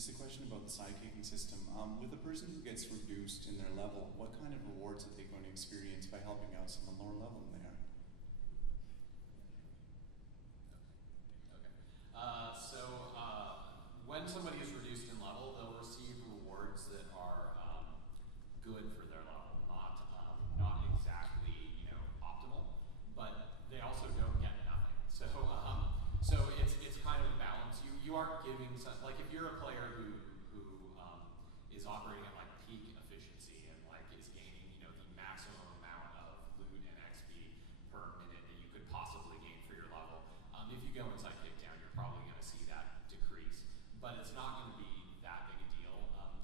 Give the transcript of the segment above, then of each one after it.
just a question about the sidekicking system. With a person who gets reduced in their level, what kind of rewards are they going to experience by helping out someone lower level than they are? When somebody is reduced in level, they'll receive rewards that are good for their level, not exactly optimal, but they also don't get nothing. So it's kind of a balance. You aren't giving like if you're a player who is operating at like peak efficiency and like is gaining the maximum amount of loot and XP per minute that you could possibly gain for your level. If you go inside Kickdown, you're probably going to see that decrease. But it's not going to be that big a deal,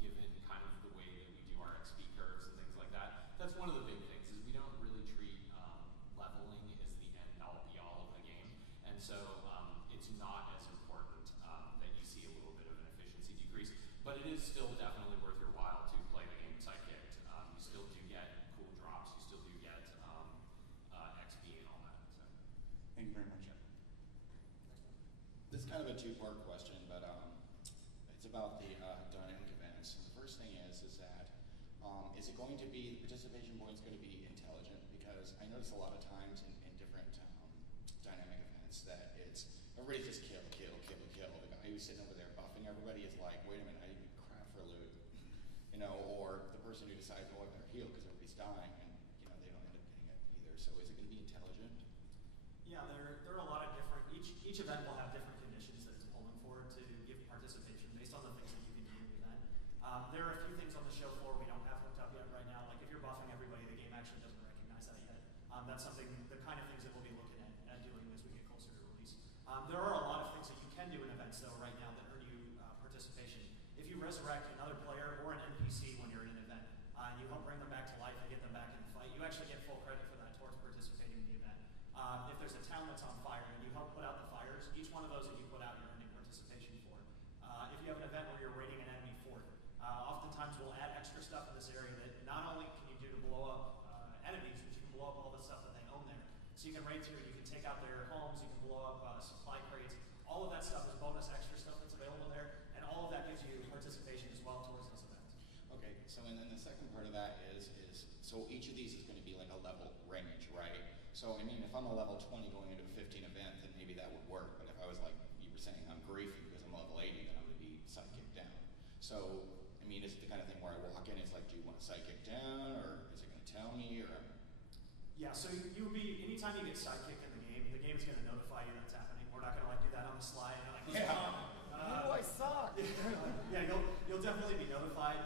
given kind of the way that we do our XP curves and things like that. That's one of the big things, is we don't really treat leveling as the end-all, be-all of the game. And so it's not as important that you see a little bit of an efficiency decrease. But it is still definitely worth your while to play the game sidekicked. You still do get cool drops. You still do get XP and all that. So. Thank you very much. This is kind of a two-part question, but it's about the dynamic events. And the first thing is that is it going to be, the participation point is going to be intelligent? Because I notice a lot of times in different dynamic events that it's, everybody's just kill. The guy who's sitting over there buffing everybody is like, wait a minute, I didn't crap for loot. Or the person who decides, oh, I better heal because everybody's dying, and they don't end up getting it either. So is it going to be intelligent? Yeah, there are a lot of different, each event will have different conditions that it's pulling for to give participation based on the things that you can do in the event. There are a few things on the show floor we don't have hooked up yet right now. Like if you're buffing everybody, the game actually doesn't recognize that yet. That's something, the kind of things that we'll be looking at doing as we get closer to release. There are a lot of things that you can do in events though right now that earn you participation. If you resurrect another player or an NPC when you're in an event, and you help bring them back to life and get them back in the fight, you actually get full credit for that towards participating in the event. If there's a town that's on fire and you help put out the fires, each one of those that you put out, you're earning participation for. If you have an event where you're raiding an enemy fort, oftentimes we'll add extra stuff in this area that not only can you do to blow up enemies, but you can blow up all the stuff that they own there. So you can raid through, you can take out their homes, you can blow up supply crates. All of that stuff is bonus extra stuff that's available there, and all of that gives you participation as well towards those events. Okay, so and then the second part of that is so each of these is going to be like a level range, right? So I mean, if I'm a level 20 going into a 15 event, then maybe that would work. But if I was like you were saying, I'm griefy because I'm level 80, then I'm going to be sidekicked down. So I mean, is it the kind of thing where I walk in, it's like, do you want to sidekick down, or is it going to tell me, or? Yeah, so you would be, anytime you get sidekicked in the game is going to notify you that's happening. We're not going to like do that on the slide. I suck. Yeah, you'll definitely be notified.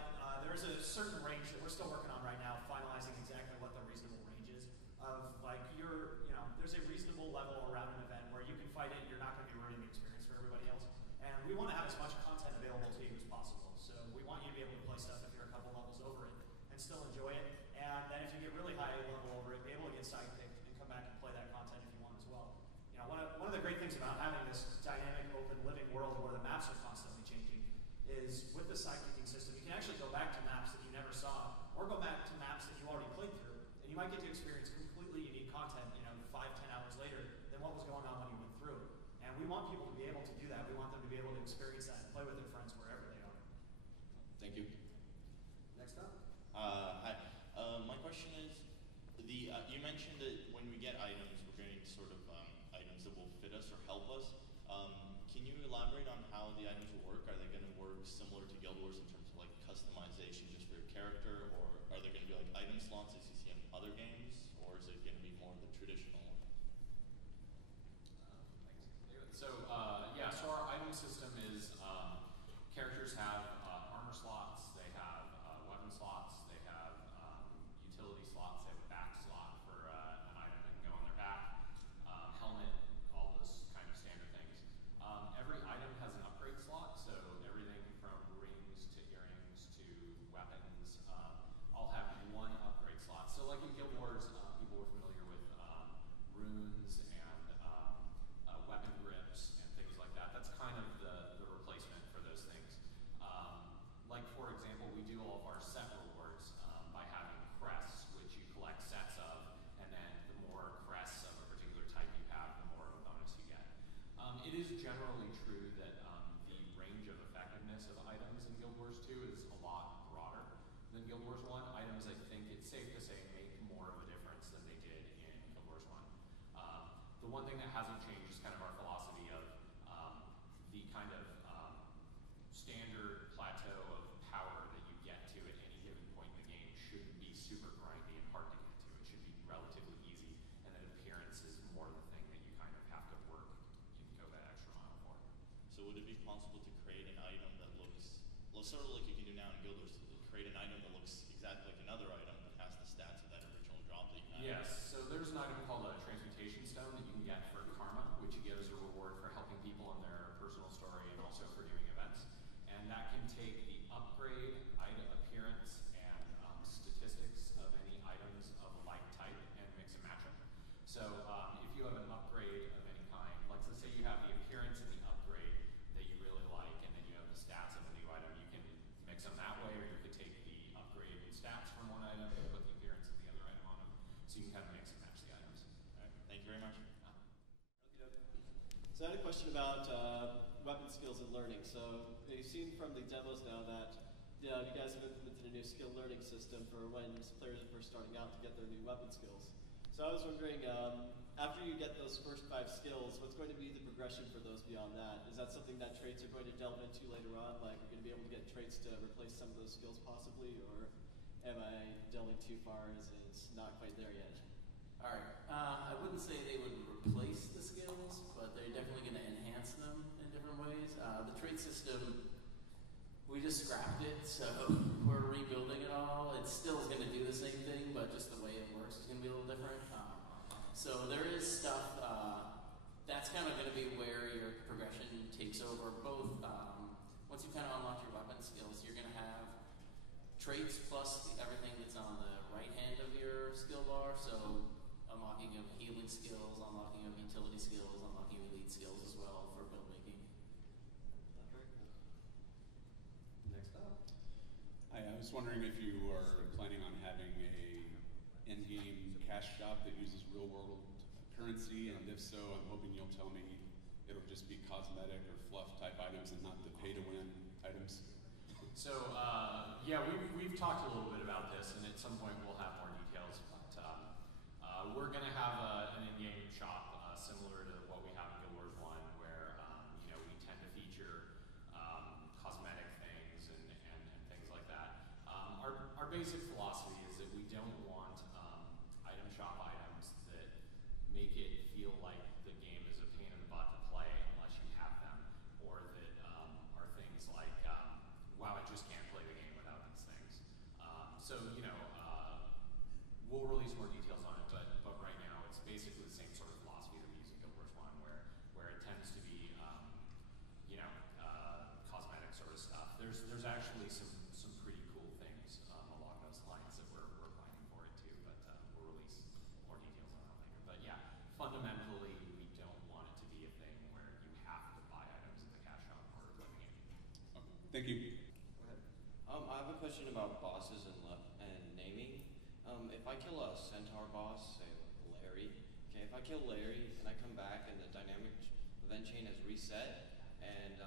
There's a certain range that we're still working on right now, finalizing exactly what the reasonable range is. Of like there's a reasonable level around an event where you can fight it and you're not going to be ruining the experience for everybody else. And we want to have as much content available to you as possible. So we want you to be able to play stuff if you're a couple levels over it and still enjoy it. And then if you get really high level over it, be able to get sidekicked and come back and play that content if you want as well. One of the great things about having this dynamic, open, living world where the maps are constantly changing is with the sidekicking system, you can actually go back to maps that you never saw, or go back to maps that you already played through, and you might get to experience completely unique content, 5-10 hours later than what was going on when you went through. And we want people to be able to do that. We want them to be able to experience that and play with their friends wherever they are. Thank you. Next up. Hi. My question is, you mentioned that when we get items, we're getting sort of items that will fit us or help us. Can you elaborate on how the items will work? Are they going to work similar to Guild Wars in terms of like customization just for your character, or are there going to be like item slots as you see in other games, or is it going to be more of the traditional? So our item system is characters have armor slots, they have weapon slots, they have utility slots, they have a back slot for an item that can go on their back, helmet, all those kind of standard things. Every item has an upgrade slot, so everything from rings to earrings to weapons all have one upgrade slot. So like in Guild Wars, people were familiar with Guild Wars 1, items I think it's safe to say make more of a difference than they did in Guild Wars 1. The one thing that hasn't changed is kind of our philosophy of the kind of standard plateau of power that you get to at any given point in the game shouldn't be super grindy and hard to get to. It should be relatively easy, and then appearance is more the thing that you kind of have to work and go that extra mile for. So would it be possible to create an item that looks, well, sort of like you can do now in Guild Wars, create an item that looks exactly like another item that has the stats of that original drop that you had? Yes, so there's an item called a transmutation stone that you can get for karma, which you get as a reward for helping people in their personal story and also for doing events. And that can take the upgrade, item appearance, and statistics of any items of a like type and mix and match them. So if you have an upgrade of any kind, like let's say you have the appearance and the upgrade that you really like, and then you have the stats of a new item, you can mix them that way, or you could take the upgrade and stats from one item and put the appearance of the other item on them. So you can kind of mix and match the items. All right, thank you very much. So I had a question about weapon skills and learning. So you've seen from the demos now that you guys have implemented a new skill learning system for when players are first starting out to get their new weapon skills. So I was wondering, after you get those first 5 skills, what's going to be the progression for those beyond that? Is that something that traits are going to delve into later on? Like, you're going to be able to get traits to replace some of those skills possibly? Or am I delving too far as it's not quite there yet? Alright, I wouldn't say they would replace the skills, but they're definitely going to enhance them in different ways. The trait system, we just scrapped it, so we're rebuilding it all. It still is going to do the same thing, but just the way it works is going to be a little different. So there is stuff, that's kind of going to be where your progression takes over. Both, once you kind of unlock your weapon skills, you're going to have traits plus everything that's on the right hand of your skill bar. So unlocking of healing skills, unlocking of utility skills, unlocking of elite skills as well for build making. Very cool. Next up. I was wondering if you are planning on having a in-game cash shop that uses real-world currency, and if so, I'm hoping you'll tell me it'll just be cosmetic or fluff type items and not the pay-to-win items. So yeah, we've talked a little bit about this, and at some point we'll have more details. But we're going to have an in-game shop similar to what we have in Guild Wars 1, where you know, we tend to feature cosmetic things and things like that. Our basic philosophy is that we don't want item shop items that make it feel like the game is a pain in the butt to play unless you have them, or that are things like, wow, I just can't play the game without these things. So, you know, we'll release more details on it, but right now it's basically the same sort of philosophy that we use in Guild Wars 1, where it tends to be, you know, cosmetic sort of stuff. There's actually some pretty cool things along those lines that we're planning for it too, but we'll release more details on that later. But yeah, fundamentally, we don't want it to be a thing where you have to buy items at the cash shop in order to play the game. Okay, thank you. Go ahead. I have a question about bosses and naming. If I kill a centaur boss, say like Larry, okay, if I kill Larry and I come back and the dynamic event chain has reset, and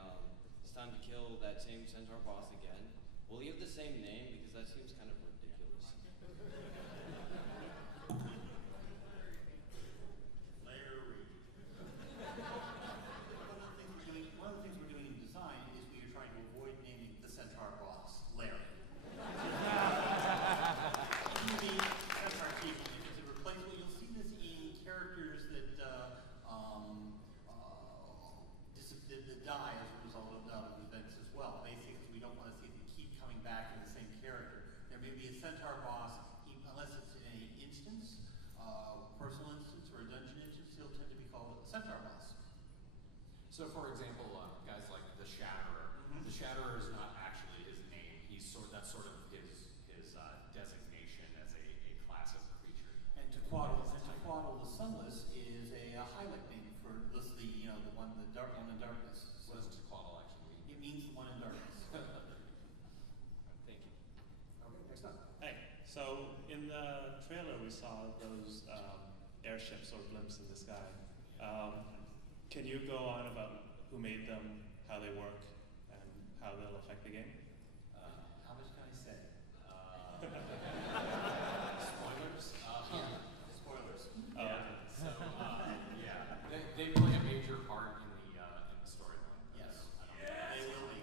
it's time to kill that same centaur boss again, will he have the same name? Because that seems kind of ridiculous. Larry. One of the things we're doing in design is we are trying to avoid naming the centaur boss Larry. That's our key, because it replaces, well, you'll see this in characters that die as a result of events as well. Basically, we don't want to see them keep coming back in the same character. There may be a centaur boss, unless it's in an instance, personal instance or a dungeon instance, he'll tend to be called a centaur boss. So, for example, guys like the Shatterer. The Shatterer is not actually his name. That's sort of his designation as a class of creature. And Tequaddle the Sunless is a highlight name for the one in darkness. What does Tequaddle actually mean? It means the one in darkness. Thank you. Okay, next up. Hey, so in the trailer we saw those airships or blimps in the sky. Can you go on about who made them, how they work, and how they'll affect the game? How much can I say? Spoilers? Spoilers. So, yeah, they play a major part in the storyline. Yes. I don't know. They will be.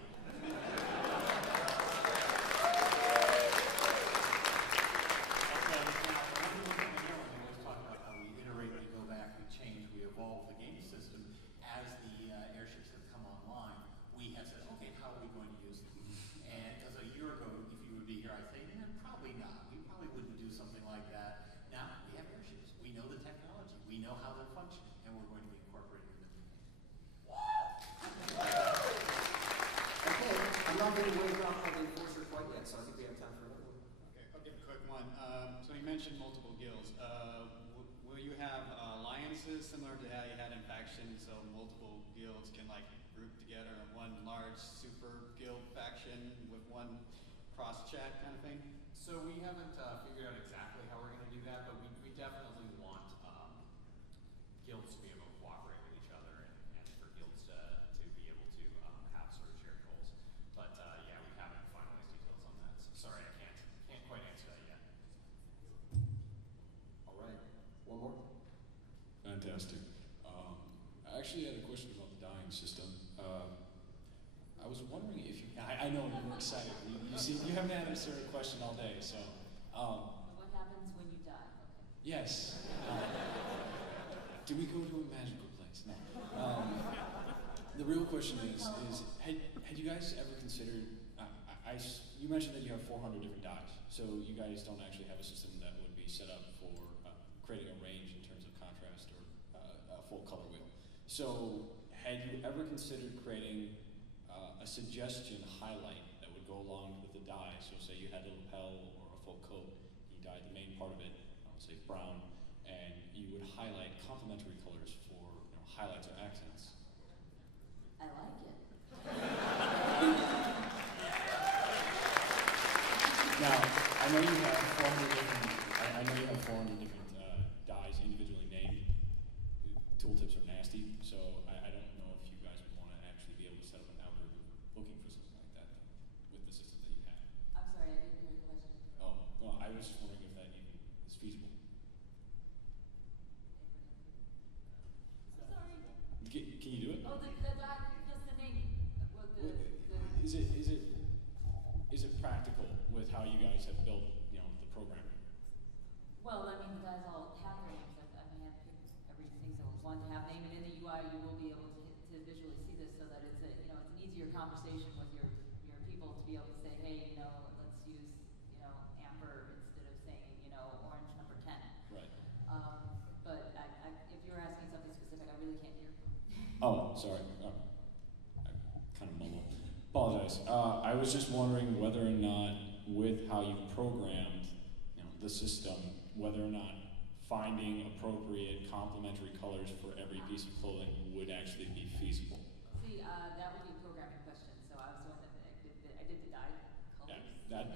Now, when we look at the we always talk about how we iterate, we go back, we change, we evolve the game system. As the airships have come online, we have said, okay, how are we going to use them? And because a year ago, if you would be here, I'd say, probably not. We probably wouldn't do something like that. Now, we have airships. We know the technology. We know how they're functioning, and we're going to be incorporating them in the game. Okay, I'm not going to wave off on the enforcer quite yet, so I think we have time for another one. Okay, I'll give a quick one. So you mentioned multiple guilds. Will you have alliances similar to how you had in faction, so multiple guilds can like group together in one large super guild faction with one cross chat kind of thing? So we haven't figured out exactly how we're going to do that, but we definitely want guilds to be able to cooperate with each other and for guilds to be able to have sort of shared goals. But yeah, we haven't finalized details on that. So sorry, I can't quite answer that yet. All right, one more. Fantastic. I actually had a question about the dying system. I was wondering if you, I know you're excited. You haven't had this sort of question all day, so. What happens when you die? Okay. Yes. Do we go to a magical place? No. The real question is had you guys ever considered, you mentioned that you have 400 different dies, so you guys don't actually have a system that would be set up for creating a range in terms of contrast or a full color wheel. So had you ever considered creating a suggestion highlight that would go along with the die? So say you had a lapel or a full coat, you dyed the main part of it, say brown, and you would highlight complementary colors for highlights or accents. I like it. Now, I know you have 400 different. I know you have 400 different dyes individually named. Tooltips are nasty, so I don't know if you guys would want to actually be able to set up an algorithm looking for something like that with the systems that you have. I'm sorry, I didn't hear the question. Oh, well, I was just wondering if that even is feasible. So sorry. Can you do it? Oh, just the name. Well, Is it practical with how you guys have built, the program? Well, I mean, the guys all have names. I mean, I picked every single one to have name, and in the UI, you will be able to visually see this, so that it's it's an easier conversation with your people to be able to say, hey, let's use amber instead of saying orange number 10. Right. But if you're asking something specific, I really can't hear. Oh, sorry. I kind of mumbled. Apologize. I was just wondering whether or not, with how you've programmed, the system, whether or not finding appropriate complementary colors for every piece of clothing would actually be feasible. See, that would be a programming question. So I was the one that I did the dye colors. Yeah,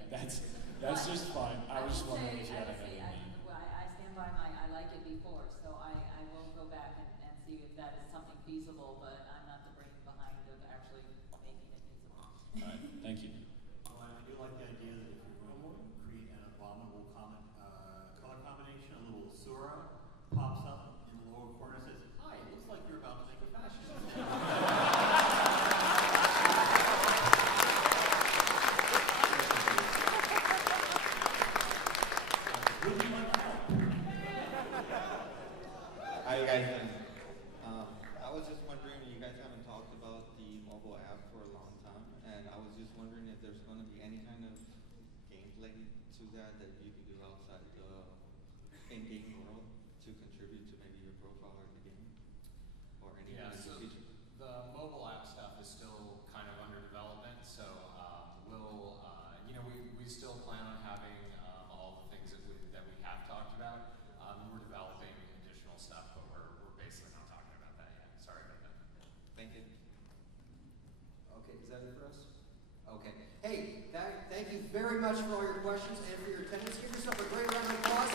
that's just fine. I was just wondering if you had a heavy name. I stand by my I like it before, so I will go back and see if that is something feasible, but I'm not the brain behind of actually making it feasible. All right, thank you. Well, I do like the idea that if you're going to create an abominable color combination, a little Sura pops up in the lower corner and says, hi, it looks like you're about to make a fashion. Would you like help? How you guys doing? I was just wondering, you guys haven't talked about the mobile app for a long time, and I was just wondering if there's going to be any kind of gameplay to that you can do outside the in-game world to contribute to maybe your profile or the game, or any kind of feature. The mobile app stuff is still kind of under development, so we'll we still plan on having all the things that we have talked about. We're developing additional stuff, but we're basically not talking about that yet. Sorry about that. Thank you. Okay, is that it for us? Okay. Hey, thank you very much for all your questions and for your attendance. Give yourself a great round of applause.